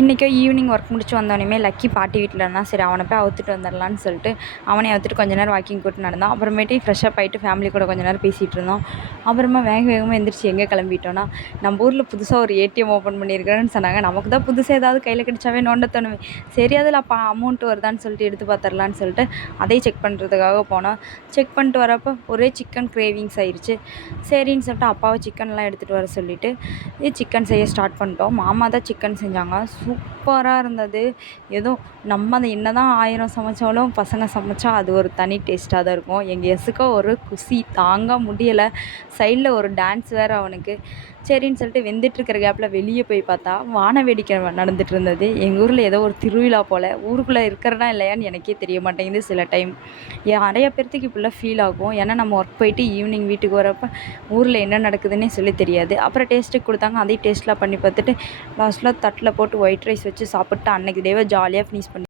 இன்றைக்கோ evening work முடிச்சு வந்தோடனே lucky பாட்டி வீட்டில் இருந்தான் சரி அவனை போய் அவுத்துட்டு வந்துடலான்னு சொல்லிட்டு அவனை அவுத்துட்டு கொஞ்ச நேரம் வாக்கிங் கூட்டு நடந்தான் அப்புறமேட்டு ஃப்ரெஷ்ஷப் ஆகிட்டு ஃபேமிலி கூட கொஞ்ச நேரம் பேசிகிட்டு இருந்தோம். அப்புறமா வேக வேகமாக எந்திரிச்சு எங்கே கிளம்பிட்டோன்னா நம்ம ஊரில் புதுசாக ஒரு ஏடிஎம் ஓப்பன் பண்ணியிருக்கிறேன்னு சொன்னாங்க. நமக்கு தான் புதுசாக ஏதாவது கையில் கிடைச்சாவே நோண்ட தோணுமே. சரி அதில் அப்போ அமௌண்ட் வருதான்னு சொல்லிட்டு எடுத்து பார்த்துடலான்னு சொல்லிட்டு அதையும் செக் பண்ணுறதுக்காக போனோம். செக் பண்ணிட்டு வரப்போ ஒரே சிக்கன் கிரேவிங்ஸ் ஆயிடுச்சு சரின்னு சொல்லிட்டு அப்பாவை சிக்கன்லாம் எடுத்துகிட்டு வர சொல்லிவிட்டு சிக்கன் செய்ய ஸ்டார்ட் பண்ணிட்டோம். மாமா தான் சிக்கன் செஞ்சாங்க. fou. சூப்பராக இருந்தது. ஏதோ நம்ம அதை என்ன தான் ஆயிரம் சமைச்சாலும் பசங்க சமைச்சா அது ஒரு தனி டேஸ்ட்டாக தான் இருக்கும். எங்கள் எசுக்க ஒரு குசி தாங்க முடியலை. சைடில் ஒரு டான்ஸ் வேறு அவனுக்கு. சரின்னு சொல்லிட்டு வெந்துட்டுருக்கிற கேப்பில் வெளியே போய் பார்த்தா வான வேடிக்கை நடந்துட்டு இருந்தது. எங்கள் ஊரில் ஏதோ ஒரு திருவிழா போல். ஊருக்குள்ளே இருக்கிறனா இல்லையான்னு எனக்கே தெரிய மாட்டேங்குது சில டைம் நிறைய பேர்த்துக்கு இப்படிலாம் ஃபீல் ஆகும். ஏன்னா நம்ம ஒர்க் போயிட்டு ஈவினிங் வீட்டுக்கு வரப்போ ஊரில் என்ன நடக்குதுன்னே சொல்லி தெரியாது. அப்புறம் டேஸ்ட்டுக்கு கொடுத்தாங்க. அதையும் டேஸ்ட்லாம் பண்ணி பார்த்துட்டு லாஸ்ட்டில் தட்டில் போட்டு ஒயிட் ரைஸ் வச்சு சாப்பிட்டு அன்னைக்கு டேவை ஜாலியாக ஃபினிஷ் பண்ணி